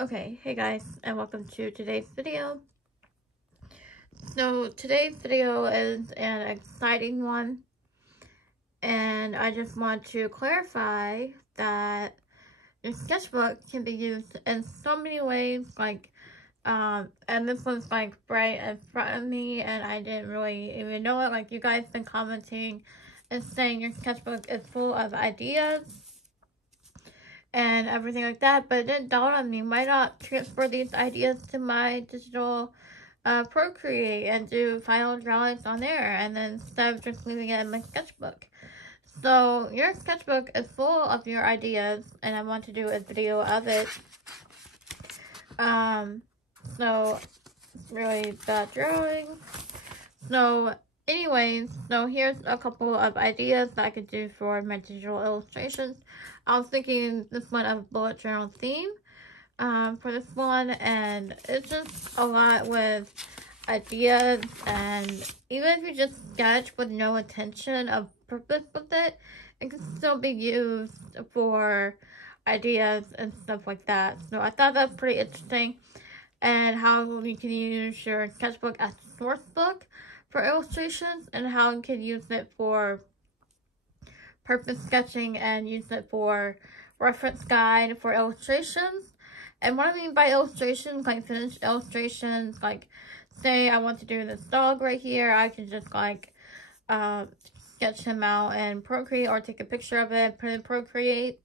Okay, hey guys, and welcome to today's video. So today's video is an exciting one, and I just want to clarify that your sketchbook can be used in so many ways, and this one's like right in front of me, and I didn't really even know it. Like, you guys been commenting and saying your sketchbook is full of ideas and everything like that, but it didn't dawn on me, why not transfer these ideas to my digital Procreate and do final drawings on there, and then instead of just leaving it in my sketchbook. So your sketchbook is full of your ideas, and I want to do a video of it. So really bad drawing. So anyways, so here's a couple of ideas that I could do for my digital illustrations. I was thinking this one of a bullet journal theme for this one, and it's just a lot with ideas, and even if you just sketch with no intention of purpose with it, it can still be used for ideas and stuff like that. So I thought that was pretty interesting, and how you can use your sketchbook as a source book for illustrations, and how you can use it for purpose sketching and use it for reference guide for illustrations. And what I mean by illustrations, like finished illustrations, like say I want to do this dog right here, I can just like sketch him out in Procreate, or take a picture of it, put it in Procreate.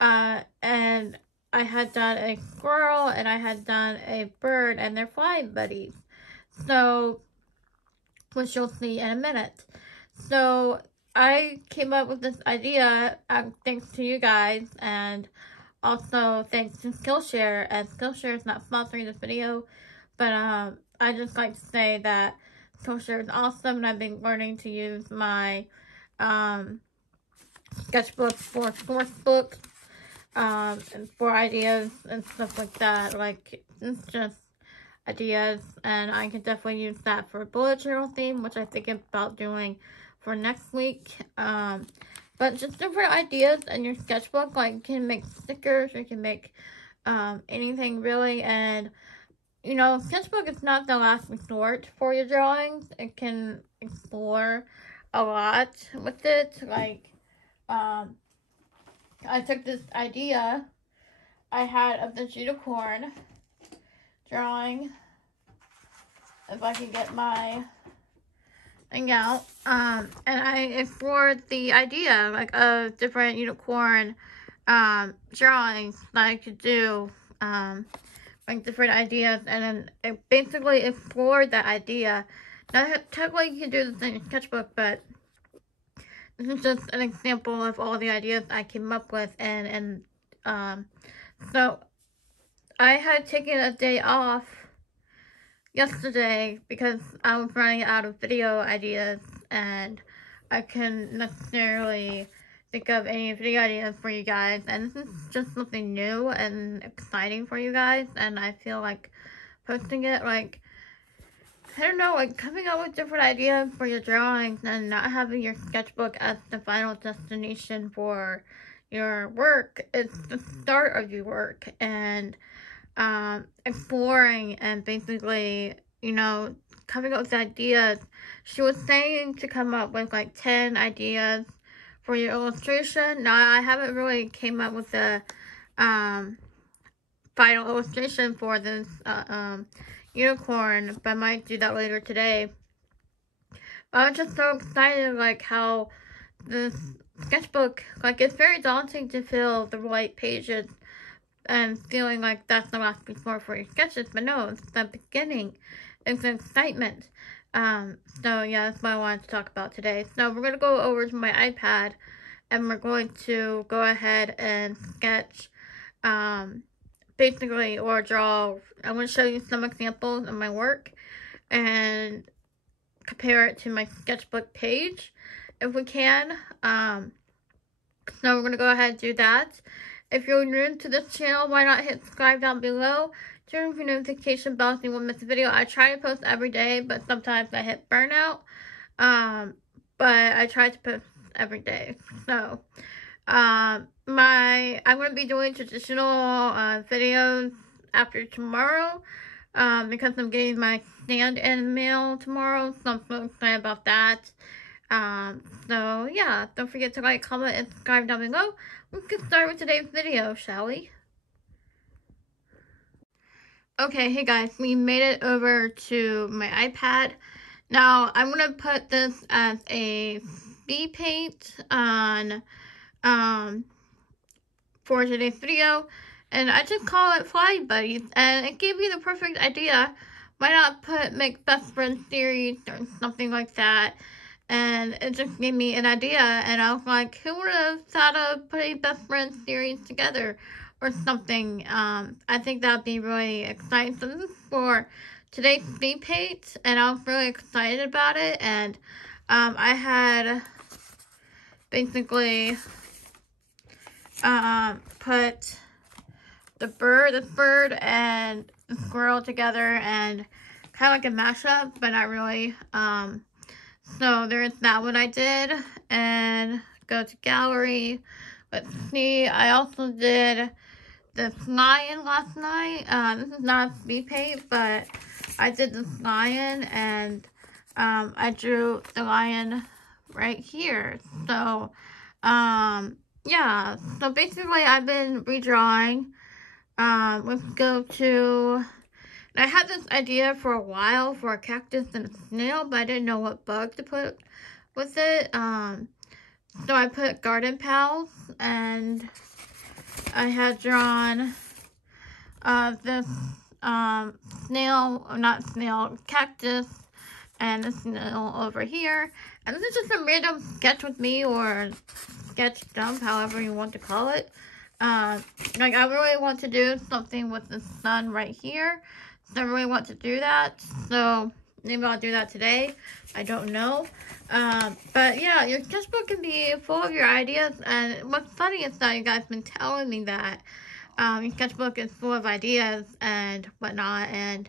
And I had done a squirrel, and I had done a bird, and they're flying buddies. So, which you'll see in a minute. So I came up with this idea thanks to you guys, and also thanks to Skillshare. And Skillshare is not sponsoring this video, but I just like to say that Skillshare is awesome, and I've been learning to use my sketchbook for Sourcebook, and for ideas and stuff like that. Like, it's just ideas, and I can definitely use that for a bullet journal theme, which I think about doing for next week. But just different ideas in your sketchbook, like you can make stickers, or you can make anything really. And you know, sketchbook is not the last resort for your drawings. It can explore a lot with it. Like, I took this idea I had of this unicorn drawing, if I can get my thing out, and I explored the idea like of different unicorn drawings that I could do, like different ideas, and then it basically explored that idea. Now technically you can do this in your sketchbook, but this is just an example of all the ideas I came up with. And so I had taken a day off yesterday because I was running out of video ideas, and I couldn't necessarily think of any video ideas for you guys, and this is just something new and exciting for you guys, and I feel like posting it, like, I don't know, like coming up with different ideas for your drawings and not having your sketchbook as the final destination for your work. It's the start of your work, and exploring and basically, you know, coming up with ideas. She was saying to come up with like 10 ideas for your illustration. Now, I haven't really came up with the final illustration for this unicorn, but I might do that later today. But I was just so excited, like how this sketchbook, like, it's very daunting to fill the right pages and feeling like that's the last resort for your sketches, but no, it's the beginning. It's excitement. So yeah, that's what I wanted to talk about today. So we're going to go over to my iPad, and we're going to go ahead and sketch, basically, or draw. I'm going to show you some examples of my work, and compare it to my sketchbook page, if we can. So we're going to go ahead and do that. If you're new to this channel, why not hit subscribe down below? Turn on your notification bell so you won't miss a video. I try to post every day, but sometimes I hit burnout. But I try to post every day. So, I'm going to be doing traditional videos after tomorrow. Because I'm getting my stand in the mail tomorrow, so I'm so excited about that. So yeah, don't forget to like, comment, and subscribe down below. Let's get started with today's video, shall we? Okay, hey guys, we made it over to my iPad. Now, I'm gonna put this as a speed paint on, for today's video, and I just call it Fly Buddies, and it gave me the perfect idea. Why not make best friend series or something like that? And it just gave me an idea, and I was like, who would have thought of putting best friend series together or something? I think that'd be really exciting. So this is for today's speed paint, and I was really excited about it. And I had basically put this bird and the squirrel together, and kind of like a mashup, but not really. So there's that one I did, and go to gallery. Let's see, I also did this lion last night. This is not a speed paint, but I did this lion, and I drew the lion right here. So, yeah, so basically I've been redrawing. Let's go to, I had this idea for a while for a cactus and a snail, but I didn't know what bug to put with it. So I put Garden Pals, and I had drawn this cactus, and a snail over here. And this is just a random sketch with me, or sketch dump, however you want to call it. Like, I really want to do something with the sun right here. So I really want to do that. So maybe I'll do that today. I don't know. But yeah, your sketchbook can be full of your ideas. And what's funny is that you guys have been telling me that your sketchbook is full of ideas and whatnot. And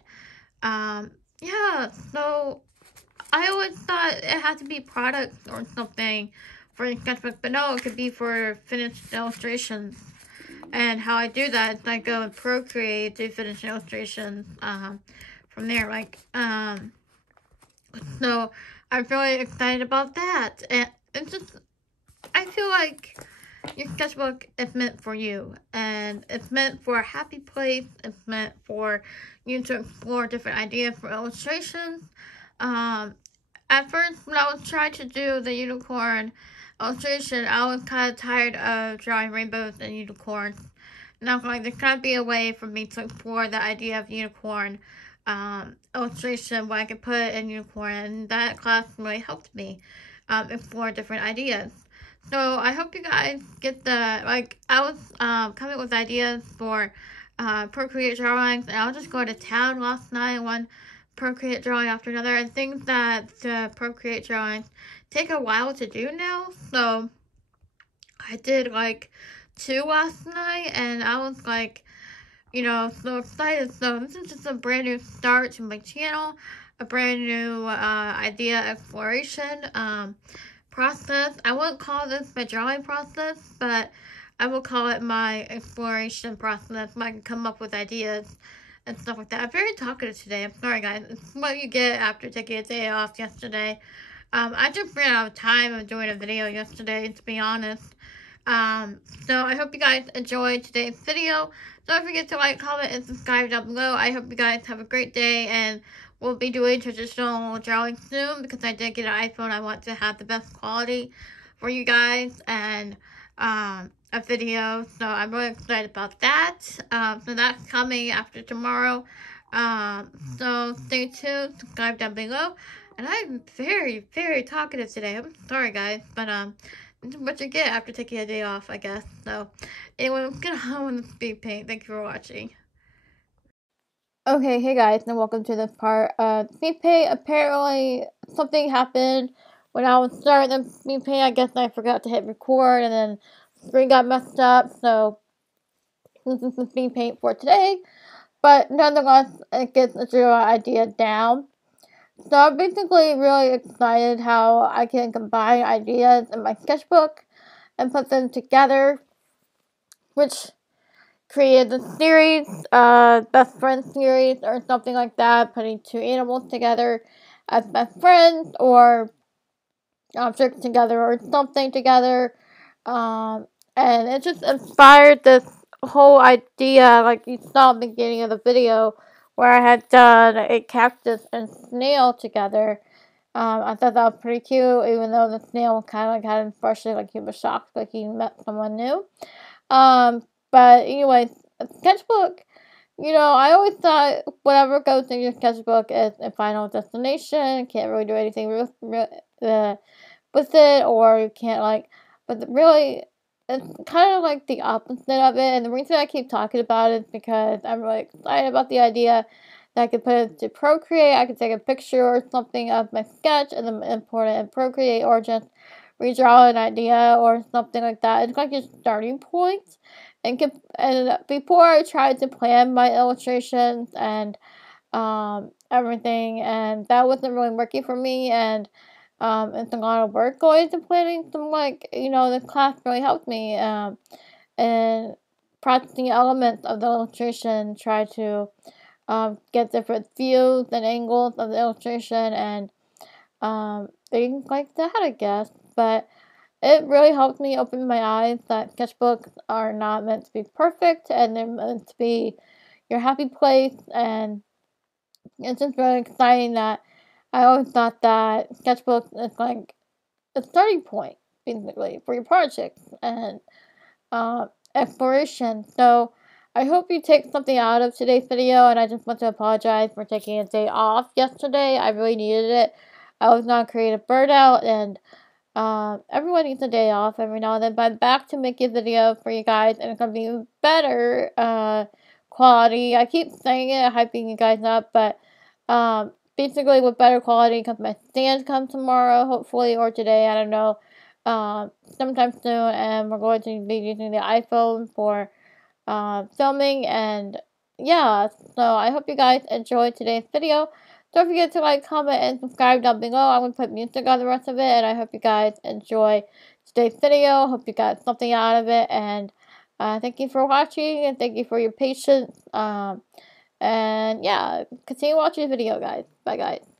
yeah, so I always thought it had to be products or something for your sketchbook. But no, it could be for finished illustrations. And how I do that is I go and Procreate, do finished illustrations from there. Like, so I'm really excited about that. And it's just, I feel like your sketchbook is meant for you. And it's meant for a happy place. It's meant for you to explore different ideas for illustrations. At first, when I was trying to do the unicorn illustration, I was kind of tired of drawing rainbows and unicorns. And I was like, there can't be a way for me to explore the idea of unicorn illustration where I could put in unicorn. And that class really helped me explore different ideas. So I hope you guys get the, like, I was coming with ideas for Procreate drawings, and I was just going to town last night, one Procreate drawing after another, and things that the Procreate drawings take a while to do now. So I did like 2 last night, and I was like, you know, so excited. So this is just a brand new start to my channel, a brand new idea exploration process. I won't call this my drawing process, but I will call it my exploration process, where I can come up with ideas and stuff like that. I'm very talkative today. I'm sorry, guys. It's what you get after taking a day off yesterday. I just ran out of time of doing a video yesterday, to be honest. So I hope you guys enjoyed today's video. Don't forget to like, comment, and subscribe down below. I hope you guys have a great day, and we'll be doing traditional drawing soon, because I did get an iPhone. I want to have the best quality for you guys, and a video, so I'm really excited about that. So that's coming after tomorrow. So stay tuned, subscribe down below. And I'm very, very talkative today. I'm sorry, guys, but this is what you get after taking a day off, I guess. So anyway, let's get on with the speed paint. Thank you for watching. Okay, hey guys, and welcome to this part of speed paint. Apparently, something happened when I was starting the speed paint. I guess I forgot to hit record, and then the screen got messed up. So this is the speed paint for today. But nonetheless, it gets a general idea down. So I'm basically really excited how I can combine ideas in my sketchbook and put them together, which created the series, best friend series or something like that, putting two animals together as best friends or objects together or something together. Um, and it just inspired this whole idea, like you saw at the beginning of the video, where I had done a cactus and snail together. I thought that was pretty cute, even though the snail kind of like had an expression like he was shocked, like he met someone new. But anyway, sketchbook. I always thought whatever goes in your sketchbook is a final destination. Can't really do anything with it, or you can't but really, it's kind of like the opposite of it. And the reason I keep talking about it is because I'm really excited about the idea that I could put it to Procreate. I could take a picture or something of my sketch and then import it in Procreate, or just redraw an idea or something like that. It's like a starting point. And before I tried to plan my illustrations and everything, and that wasn't really working for me, and it's a lot of work going into planning some, the class really helped me, and practicing elements of the illustration, try to get different views and angles of the illustration, and things like that, I guess. But it really helped me open my eyes that sketchbooks are not meant to be perfect, and they're meant to be your happy place. And it's just really exciting that I always thought that sketchbook is like a starting point, basically, for your projects and exploration. So I hope you take something out of today's video, and I just want to apologize for taking a day off yesterday. I really needed it. I was on creative burnout, and everyone needs a day off every now and then, but I'm back to making videos for you guys, and it's gonna be better quality. I keep saying it, hyping you guys up, but basically with better quality, because my stand comes tomorrow, hopefully, or today, I don't know, sometime soon, and we're going to be using the iPhone for filming, and yeah, so I hope you guys enjoyed today's video. Don't forget to like, comment, and subscribe down below. I'm going to put music on the rest of it, and I hope you guys enjoy today's video. Hope you got something out of it, and thank you for watching, and thank you for your patience, and yeah, continue watching the video, guys. Bye, guys.